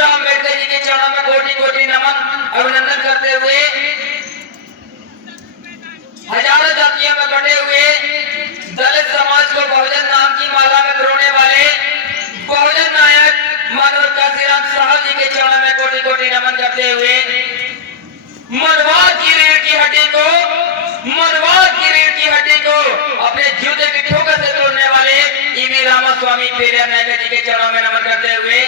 भीमराव अम्बेडकर जी के चरणों में कोटि कोटि नमन अभिनंदन करते हुए हजारों जातियों में बटे हुए दलित समाज को बहुजन नाम की माला में पिरोने वाले बहुजन नायक मनोहर काशीराम साहब जी के चरणों में कोटि कोटि नमन करते हुए मनवार की रीढ़ की हड्डी को अपने जूते की ठोकर से तोड़ने वाले ईवी रामास्वामी पेरियार नायक जी के चरणों में नमन करते हुए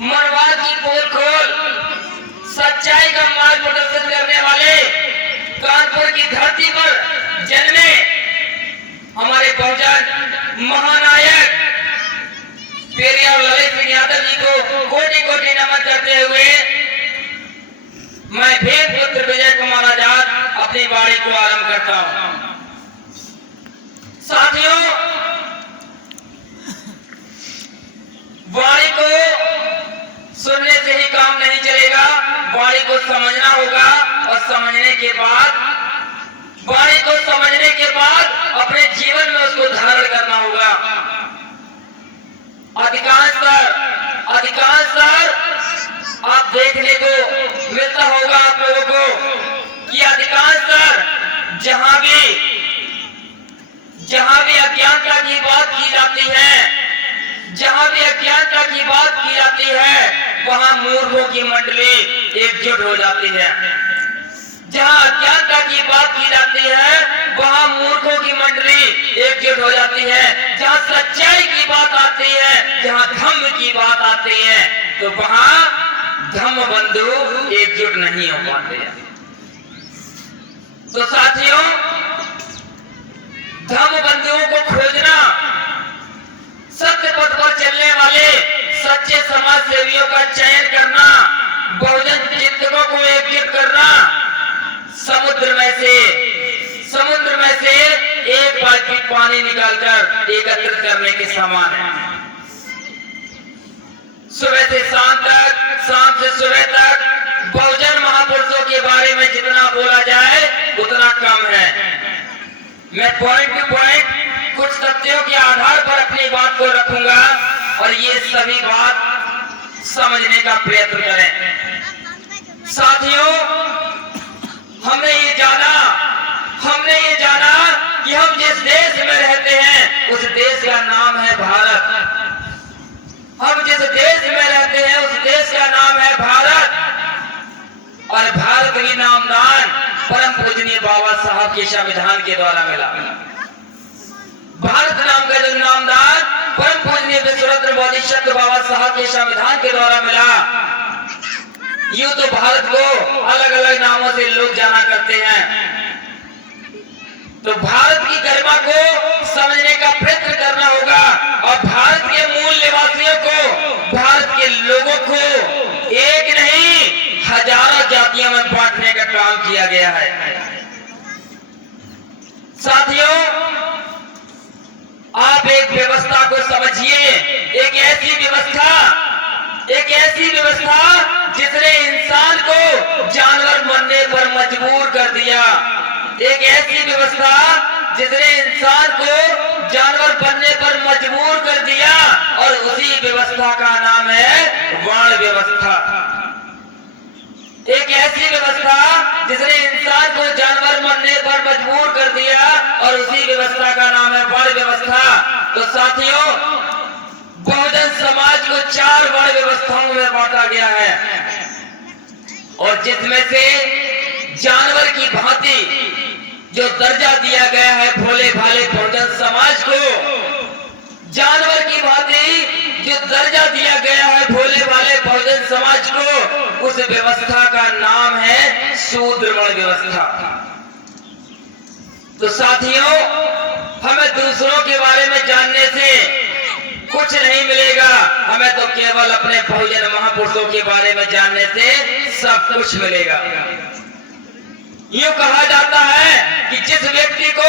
मनवार की पोल खोल सच्चाई का मार्ग प्रदर्शन करने वाले कानपुर की धरती पर जन्मे हमारे बहुजन महानायक पेरियार ललित सिंह यादव जी को कोटि कोटि नमन करते हुए मैं भीम पुत्र विजय कुमार आजाद अपनी वाणी को आरंभ करता हूं। साथियों, वाणी को सुनने से ही काम नहीं चलेगा, वाणी को समझना होगा और समझने के बाद अपने जीवन में उसको धारण करना होगा। अधिकांश आप देखने को मिलता होगा आप लोगों को कि अधिकांश जहां भी अज्ञानता की बात की जाती है वहां मूर्खों की मंडली एकजुट हो जाती है। जहां अज्ञानता की बात की जाती है वहां मूर्खों की मंडली एकजुट हो जाती है। जहां सच्चाई की बात आती है, जहां धम्म की बात आती है, तो वहां धम्म बंधु एकजुट नहीं हो पाते हैं। तो साथियों, धम्म बंधुओं को खोजना, सत्य पथ पर चलने वाले सच्चे समाज सेवियों का चयन करना, बहुजन चिंतकों को एकजुट करना, समुद्र में से एक बाल्टी पानी निकालकर एकत्रित करने के समान है। सुबह से शाम तक, शाम से सुबह तक बहुजन महापुरुषों के बारे में जितना बोला जाए उतना कम है। मैं पॉइंट टू पॉइंट कुछ तथ्यों के आधार पर अपनी बात को रखूंगा और ये सभी बात समझने का प्रयत्न करें। साथियों, हमने ये जाना कि हम जिस देश में रहते हैं उस देश का नाम है भारत। हम जिस देश में रहते हैं उस देश का नाम है भारत और भारत की नामदान परम पूजनीय बाबा साहब के संविधान के द्वारा मिला। भारत नाम का जो नामदान परम पूजनीय विश्वरत्न बोधिसत्व बाबा साहब के संविधान के द्वारा मिला। यूं तो भारत को अलग अलग नामों से लोग जाना करते हैं, तो भारत की गरिमा को समझने का प्रयत्न करना होगा और भारत के मूल निवासियों को, भारत के लोगों को एक नहीं हजारों जातियों में बांटने का काम किया गया है। साथियों, आप एक व्यवस्था को समझिए, एक ऐसी व्यवस्था जिसने इंसान को जानवर बनने पर मजबूर कर दिया। एक ऐसी व्यवस्था जिसने इंसान को जानवर बनने पर मजबूर कर दिया और उसी व्यवस्था का नाम है वर्ण व्यवस्था। एक ऐसी व्यवस्था जिसने इंसान को जानवर बनने पर मजबूर कर दिया और उसी व्यवस्था का नाम है वर्ण व्यवस्था। तो साथियों, बहुजन समाज को 4 वर्ण व्यवस्थाओं में बांटा गया है और जिसमें से जानवर की भांति जो दर्जा दिया गया है भोले भाले बहुजन समाज को, जानवर की भांति जो दर्जा दिया गया है भोले भाले बहुजन समाज को, उस व्यवस्था का नाम है शूद्र वर्ण व्यवस्था। तो साथियों, हमें दूसरों के बारे में जानने से कुछ नहीं मिलेगा, हमें तो केवल अपने बहुजन महापुरुषों के बारे में जानने से सब कुछ मिलेगा। यूं कहा जाता है कि जिस व्यक्ति को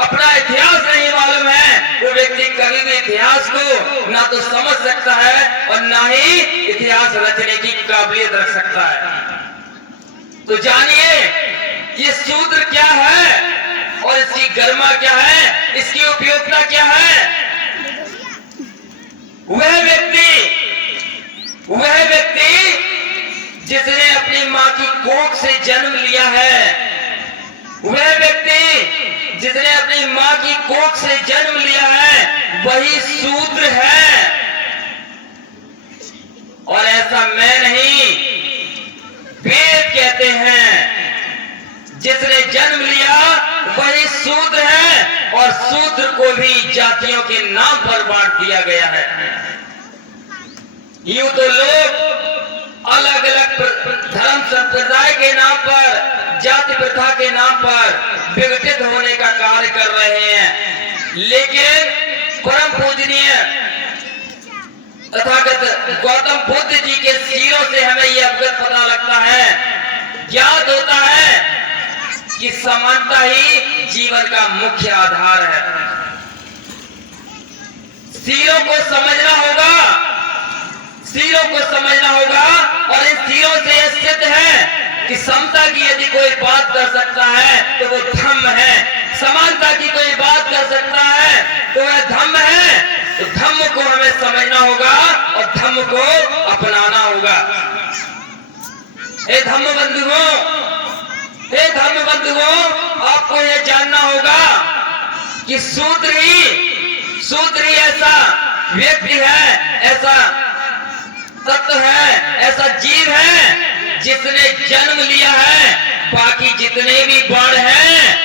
अपना इतिहास नहीं मालूम है वो व्यक्ति कभी भी इतिहास को ना तो समझ सकता है और ना ही इतिहास रचने की काबिलियत रख सकता है। तो जानिए ये शूद्र क्या है और इसकी गरिमा क्या है, इसकी उपयोगिता क्या है। वह व्यक्ति की कोख से जन्म लिया है, वह व्यक्ति जिसने अपनी मां की कोख से जन्म लिया है वही शूद्र है। और ऐसा मैं नहीं, वेद कहते हैं जिसने जन्म लिया वही शूद्र है, और शूद्र को भी जातियों के नाम पर बांट दिया गया है। यूं तो लोग अलग अलग धर्म संप्रदाय के नाम पर, जाति प्रथा के नाम पर विघटित होने का कार्य कर रहे हैं, लेकिन परम पूजनीय तथागत गौतम बुद्ध जी के सीलों से हमें यह अवगत पता लगता है, ज्ञात होता है कि समानता ही जीवन का मुख्य आधार है। सीलों को समझना होगा, सीलों को समझना होगा, और इन सीलों से यह सिद्ध है कि समता की यदि कोई बात कर सकता है तो वो धम्म है, समानता की कोई बात कर सकता है तो वह धम्म है। तो धम्म को हमें समझना होगा और धम्म को अपनाना होगा। हे धम्म बंधुओं, हे धम्म बंधुओं, आपको यह जानना होगा कि शूद्र ही ऐसा व्यक्ति है, ऐसा तत्व है, ऐसा जीव है जिसने जन्म लिया है। बाकी जितने भी वर्ण हैं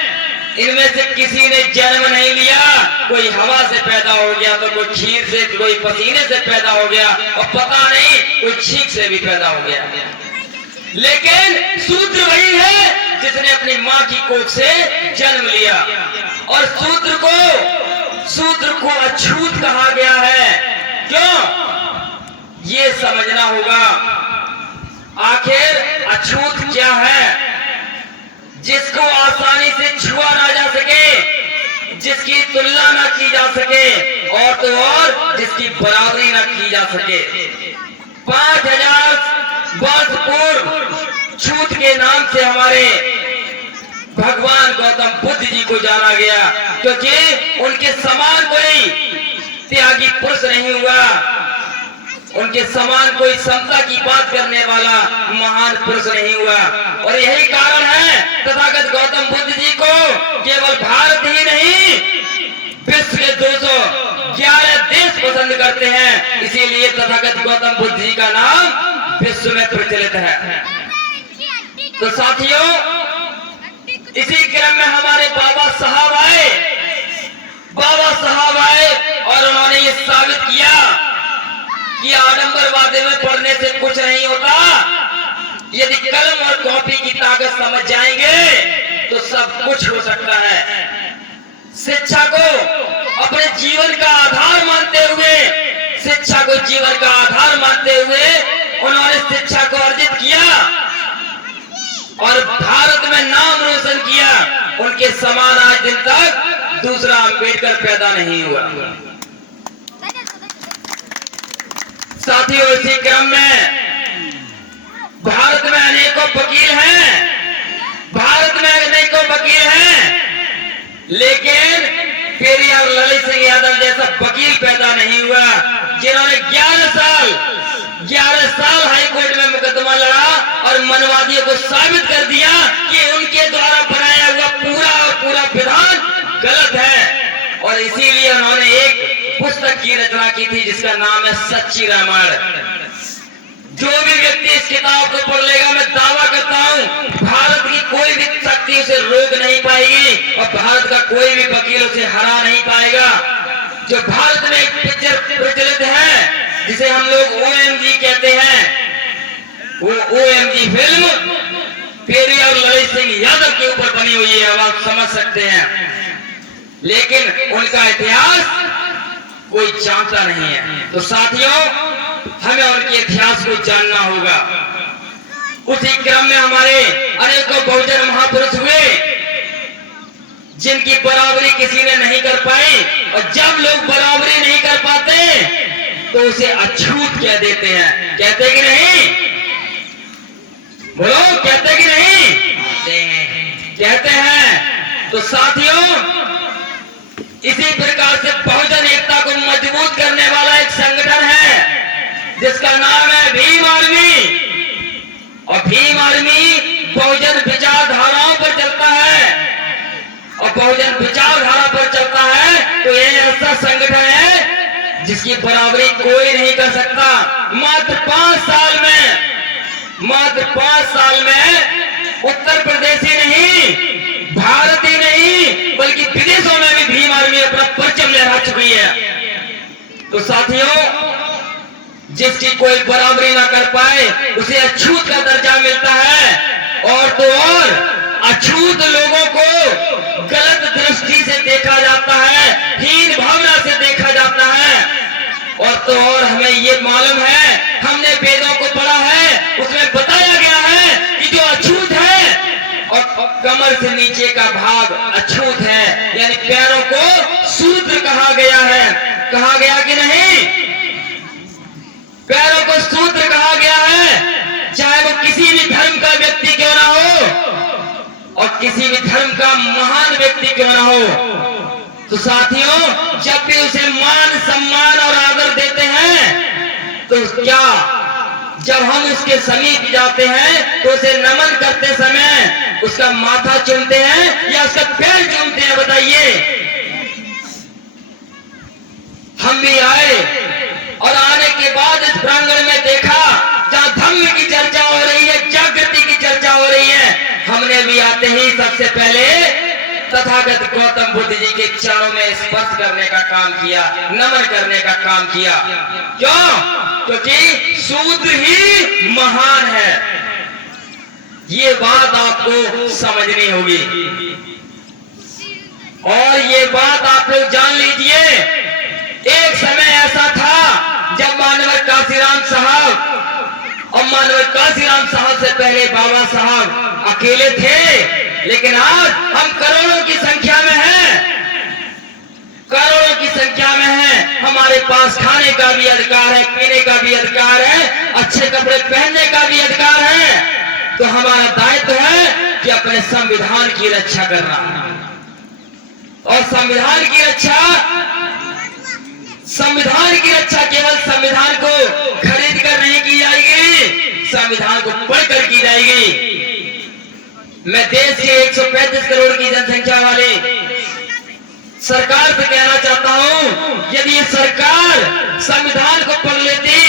इनमें से किसी ने जन्म नहीं लिया। कोई हवा से पैदा हो गया तो कोई खीर से, कोई पसीने से पैदा हो गया, और पता नहीं कोई छींक से भी पैदा हो गया। लेकिन शूद्र वही है जिसने अपनी मां की कोख से जन्म लिया। और शूद्र को अछूत कहा गया है। क्यों? ये समझना होगा आखिर अछूत क्या है। जिसको आसानी से छुआ ना जा सके, जिसकी तुलना ना की जा सके, और तो और जिसकी बराबरी ना की जा सके। 5000 वर्ष पूर्व छूत के नाम से हमारे भगवान गौतम बुद्ध जी को जाना गया, क्योंकि उनके समान कोई त्यागी पुरुष नहीं हुआ, उनके समान कोई समता की बात करने वाला महान पुरुष नहीं हुआ। और यही कारण है तथागत गौतम बुद्ध जी को केवल भारत ही नहीं, विश्व के 211 देश पसंद करते हैं। इसीलिए तथागत गौतम बुद्ध जी का नाम विश्व में प्रचलित है। तो साथियों, इसी क्रम में हमारे बाबा साहब आए और उन्होंने ये साबित किया कि आडंबरवादी में पढ़ने से कुछ नहीं होता। यदि कलम और कॉपी की ताकत समझ जाएंगे तो सब कुछ हो सकता है। शिक्षा को अपने जीवन का आधार मानते हुए, शिक्षा को जीवन का आधार मानते हुए उन्होंने शिक्षा को अर्जित किया और भारत में नाम रोशन किया। उनके समान आज दिन तक दूसरा अंबेडकर पैदा नहीं हुआ। साथियों, इसी क्रम में भारत में अनेकों वकील हैं, लेकिन पेरियार ललित सिंह यादव जैसा वकील पैदा नहीं हुआ, जिन्होंने 11 साल हाई कोर्ट में मुकदमा लड़ा और मनवादियों को साबित कर दिया कि उनके द्वारा बनाया हुआ पूरा विधान गलत है। और इसीलिए उन्होंने एक पुस्तक की रचना की थी जिसका नाम है सच्ची रामायण। जो भी व्यक्ति इस किताब को पढ़ लेगा, मैं दावा करता हूं भारत की कोई भी शक्ति उसे रोक नहीं पाएगी और भारत का कोई भी वकील उसे हरा नहीं पाएगा। जो भारत में एक पिक्चर प्रचलित है जिसे हम लोग OMG कहते हैं, वो OMG फिल्म पेरियार ललित सिंह यादव के ऊपर बनी हुई है, आप समझ सकते हैं। लेकिन उनका इतिहास कोई जानता नहीं है। तो साथियों, हमें उनके इतिहास को जानना होगा। उसी क्रम में हमारे अनेकों बहुजन महापुरुष हुए जिनकी बराबरी किसी ने नहीं कर पाई, और जब लोग बराबरी नहीं कर पाते तो उसे अछूत कह देते हैं। कहते कि नहीं? बोलो, कहते कि नहीं? कहते हैं। तो साथियों, इसी प्रकार से बहुजन एकता को मजबूत करने वाला एक संगठन है जिसका नाम है भीम आर्मी। और भीम आर्मी बहुजन विचारधाराओं पर चलता है, और बहुजन विचारधारा पर चलता है तो ये ऐसा संगठन है जिसकी बराबरी कोई नहीं कर सकता। मात्र 5 साल में उत्तर प्रदेश ही नहीं, भारत ही नहीं, बल्कि विदेशों में भी भीम आर्मी अपना परचम लहरा चुकी है। तो साथियों, जिसकी कोई बराबरी ना कर पाए उसे अछूत का दर्जा मिलता है, और तो और अछूत लोगों को गलत दृष्टि से देखा जाता है, हीन भावना से देखा जाता है। और तो और हमें ये मालूम है, हमने वेदों को पढ़ा है, उसमें बताया गया है कि जो अछूत है और कमर से नीचे का भाग अछूत है, यानी पैरों को शूद्र कहा गया है। कहा गया कि नहीं? पैरों को शूद्र कहा गया है, चाहे वो किसी भी धर्म का व्यक्ति क्यों ना हो और किसी भी धर्म का महान व्यक्ति क्यों ना हो। तो साथियों, जब भी उसे मान सम्मान और आदर देते हैं तो क्या, जब हम उसके समीप जाते हैं तो उसे नमन करते समय उसका माथा चूमते हैं या उसका पैर चूमते हैं? बताइए। हम भी आए और आने के बाद इस प्रांगण में देखा जहां धम्म की चर्चा हो रही है, जागृति की चर्चा हो रही है, हमने भी आते ही सबसे पहले तथागत गौतम बुद्ध जी के चरणों में स्पर्श करने का काम किया, नमन करने का काम किया। क्यों? क्योंकि शूद्र ही महान है। ये बात आपको समझनी होगी और ये बात आप लोग जान लीजिए। एक समय ऐसा था जब मानवर काशीराम साहब, और मानवर काशीराम साहब से पहले बाबा साहब अकेले थे, लेकिन आज हम करोड़ों की संख्या में हैं, करोड़ों की संख्या में हैं। हमारे पास खाने का भी अधिकार है, पीने का भी अधिकार है, अच्छे कपड़े पहनने का भी अधिकार है। तो हमारा दायित्व है कि अपने संविधान की रक्षा करना, और संविधान की रक्षा केवल संविधान को खरीद कर नहीं की जाएगी, संविधान को पढ़कर की जाएगी। मैं देश के 135 करोड़ की जनसंख्या वाले सरकार से कहना चाहता हूं, यदि ये सरकार संविधान को पढ़ लेती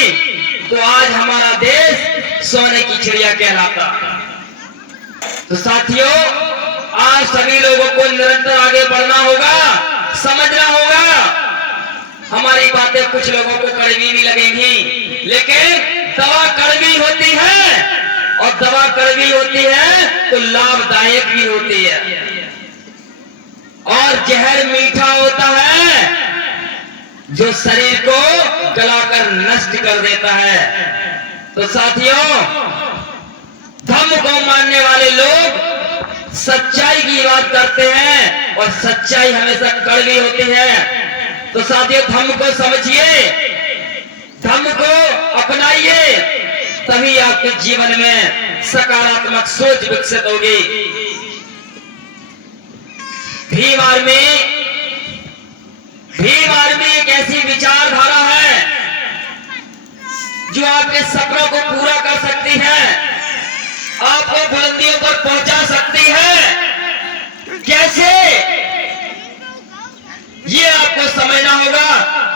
तो आज हमारा देश सोने की चिड़िया कहलाता। तो साथियों, आज सभी लोगों को निरंतर आगे बढ़ना होगा, समझना होगा। हमारी बातें कुछ लोगों को कड़वी भी लगेंगी, लेकिन दवा कड़वी होती है, और दवा कड़वी होती है तो लाभदायक भी होती है, और जहर मीठा होता है जो शरीर को गलाकर नष्ट कर देता है। तो साथियों, धर्म को मानने वाले लोग सच्चाई की बात करते हैं और सच्चाई हमेशा कड़वी होती है। तो साथियों, धर्म को समझिए, धर्म को अपनाइए, तभी आपके जीवन में सकारात्मक सोच विकसित होगी। भीम आर्मी एक ऐसी विचारधारा है जो आपके सपनों को पूरा कर सकती है, आपको बुलंदियों पर पहुंचा सकती है। कैसे, ये आपको समझना होगा।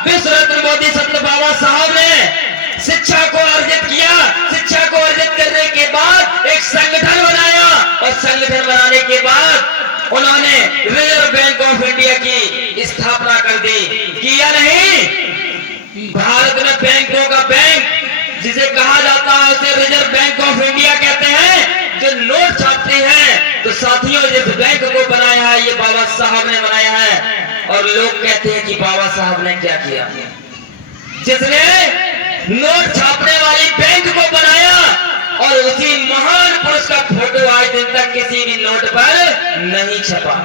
विश्व रत्न मोदी सत्य बाबा साहब ने शिक्षा को अर्जित किया, शिक्षा को अर्जित करने के बाद एक संगठन बनाया, और संगठन बनाने के बाद उन्होंने रिजर्व बैंक ऑफ इंडिया की स्थापना कर दी। किया नहीं? भारत में बैंकों का बैंक जिसे कहा जाता है उसे रिजर्व बैंक ऑफ इंडिया कहते हैं, जो नोट छापती है। तो साथियों, जिस बैंक को बनाया है ये बाबा साहब ने बनाया है, और लोग कहते हैं कि बाबा साहब ने क्या किया? जिसने नोट छापने वाली बैंक को बनाया, और उसी महान पुरुष का फोटो आज दिन तक किसी भी नोट पर नहीं छपा।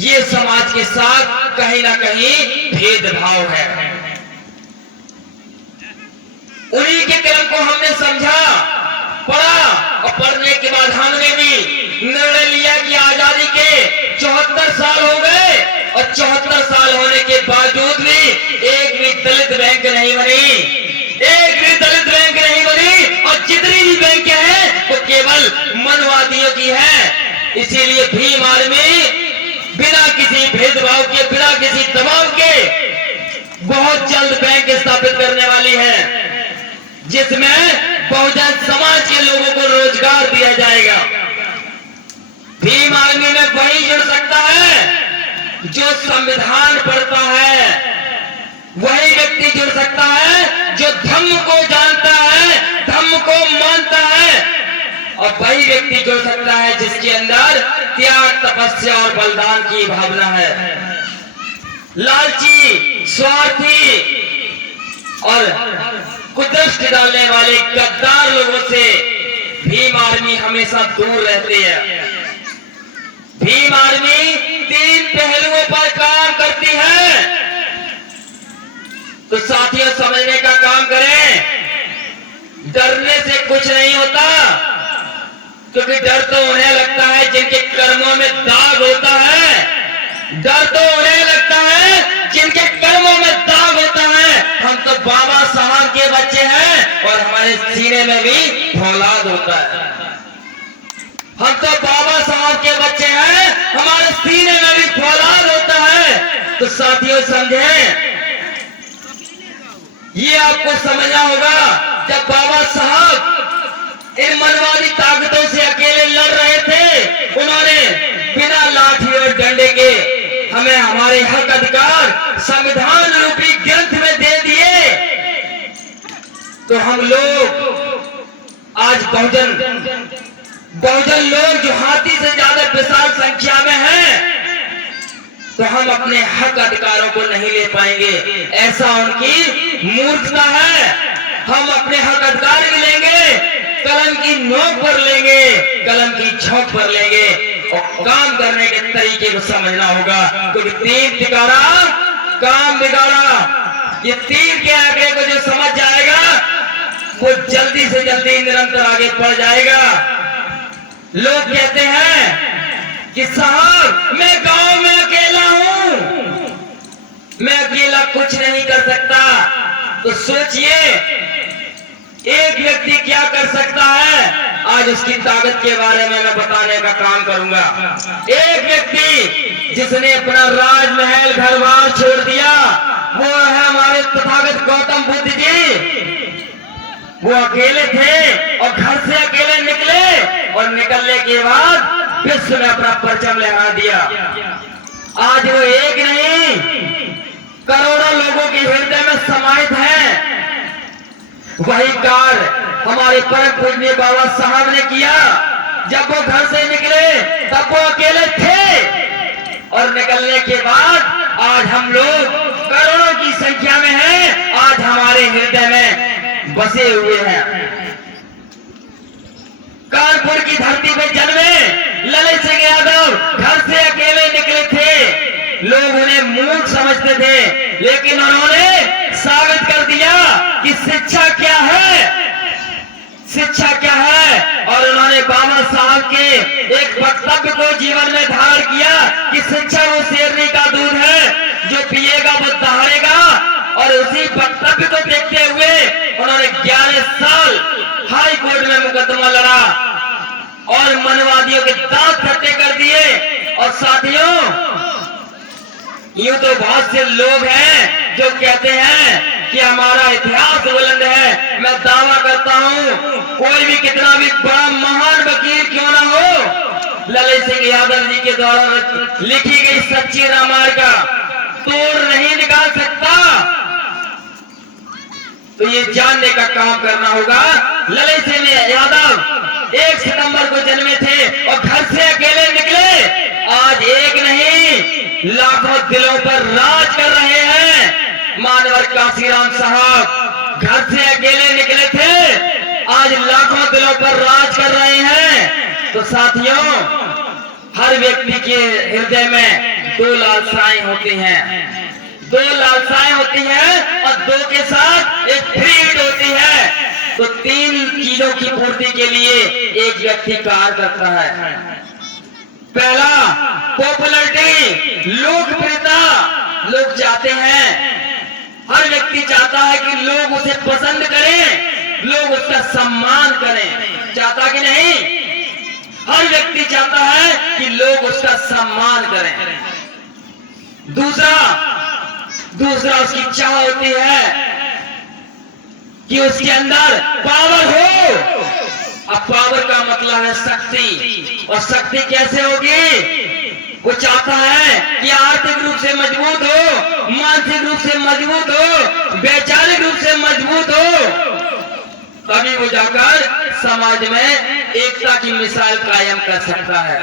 ये समाज के साथ कहीं ना कहीं भेदभाव है। उन्हीं के कलम को हमने समझा, पढ़ा, और पढ़ने के बाद हमने भी निर्णय लिया कि आजादी के 74 साल हो गए, और 74 साल होने के बावजूद भी एक भी दलित बैंक नहीं बनी, एक भी दलित बैंक नहीं बनी, और जितनी भी इसीलिए भीम आर्मी बिना किसी भेदभाव के, बिना किसी दबाव के बहुत जल्द बैंक स्थापित करने वाली है, जिसमें बहुजन समाज के लोगों को रोजगार दिया जाएगा। भीम आर्मी में वही जुड़ सकता है जो संविधान पढ़ता है, वही व्यक्ति जुड़ सकता है जो धर्म को जानता है, धर्म को मानता है, और वही व्यक्ति जुड़ सकता है जिसके अंदर त्याग, तपस्या और बलिदान की भावना है। लालची, स्वार्थी और कुदृष्टि डालने वाले गद्दार लोगों से भीम आर्मी हमेशा दूर रहती है। भीम आर्मी 3 पहलुओं पर काम करती है। तो साथियों, समझने का काम करें। डरने से कुछ नहीं होता, क्योंकि डर तो उन्हें लगता है जिनके कर्मों में दाग होता है। डर तो उन्हें लगता है जिनके कर्मों में दाग होता है। हम तो बाबा साहब के बच्चे हैं और हमारे सीने में भी फौलाद होता है। हम तो बाबा साहब के बच्चे हैं, हमारे सीने में भी फौलाद होता है। तो साथियों, समझें, ये आपको समझना होगा। जब बाबा साहब इन मनवादी ताकतों से अकेले लड़ रहे थे, उन्होंने बिना लाठी और डंडे के हमें हमारे हक अधिकार संविधान रूपी ग्रंथ में दे दिए। तो हम लोग आज बहुजन लोग जो हाथी से ज्यादा विशाल संख्या में हैं, तो हम अपने हक अधिकारों को नहीं ले पाएंगे। ऐसा उनकी मूर्खता है। हम अपने हक अधिकार भी लेंगे, कलम की नोक पर लेंगे, कलम की झोंक पर लेंगे, और काम करने के तरीके को समझना होगा। क्योंकि तीर तिकारा काम बिगाड़ा, ये तीर के आंकड़े को जो समझ जाएगा वो जल्दी से जल्दी निरंतर आगे बढ़ जाएगा। लोग कहते हैं कि साहब, मैं गांव में अकेला हूं, मैं अकेला कुछ नहीं कर सकता। तो सोचिए, एक व्यक्ति क्या कर सकता है। आज उसकी ताकत के बारे में मैं बताने का काम करूंगा। एक व्यक्ति जिसने अपना राजमहल घर बार छोड़ दिया, वो है हमारे तथागत गौतम बुद्ध जी। वो अकेले थे और घर से अकेले निकले, और निकलने के बाद विश्व में अपना परचम लहरा दिया। आज वो एक नहीं, करोड़ों लोगों के हृदय में समाहित है। वही कार्य हमारे परम पूज्य बाबा साहब ने किया। जब वो घर से निकले तब वो अकेले थे, और निकलने के बाद आज हम लोग करोड़ों की संख्या में हैं। आज हमारे हृदय में बसे हुए हैं। कानपुर की धरती पे जन्मे ललित सिंह यादव घर से अकेले निकले थे। लोग उन्हें मूर्ख समझते थे, लेकिन उन्होंने साबित कर दिया कि शिक्षा क्या है, शिक्षा क्या है। और उन्होंने बाबा साहब के एक वक्तव्य को जीवन में धारण किया कि शिक्षा वो शेरनी का दूध है, जो पिएगा वो दहाड़ेगा। और उसी वक्तव्य को देखते हुए उन्होंने 11 साल हाई कोर्ट में मुकदमा लड़ा और मनवादियों के दांत खट्टे कर दिए। और साथियों, यूं तो बहुत से लोग हैं जो कहते हैं कि हमारा इतिहास बुलंद है। मैं दावा करता हूं, कोई भी कितना भी बड़ा महान वकील क्यों ना हो, ललित सिंह यादव जी के द्वारा लिखी गई सच्ची रामायण का तोड़ नहीं निकाल सकता। तो ये जानने का काम करना होगा। ललित सिंह यादव 1 सितंबर को जन्मे थे और घर से अकेले निकले। आज एक नहीं, लाखों दिलों पर राज कर रहे हैं। मानवर काशीराम साहब घर से अकेले निकले थे, आज लाखों दिलों पर राज कर रहे हैं। तो साथियों, हर व्यक्ति के हृदय में 2 लालसाएं होती हैं, 2 लालसाएं होती हैं, और 2 के साथ एक फ्रीड होती है। तो 3 चीजों की पूर्ति के लिए एक व्यक्ति कार्य करता है। पहला, पॉपुलैरिटी, लोकप्रियता। लोग चाहते हैं, हर व्यक्ति चाहता है कि लोग उसे पसंद करें, लोग उसका सम्मान करें। चाहता कि नहीं? हर व्यक्ति चाहता है कि लोग उसका सम्मान करें। दूसरा उसकी चाह होती है कि उसके अंदर पावर हो। अब पावर का मतलब है शक्ति, और शक्ति कैसे होगी? वो चाहता है कि आर्थिक रूप से मजबूत हो, मानसिक रूप से मजबूत हो, वैचारिक रूप से मजबूत हो, तभी वो जाकर समाज में एकता की मिसाल कायम कर सकता है।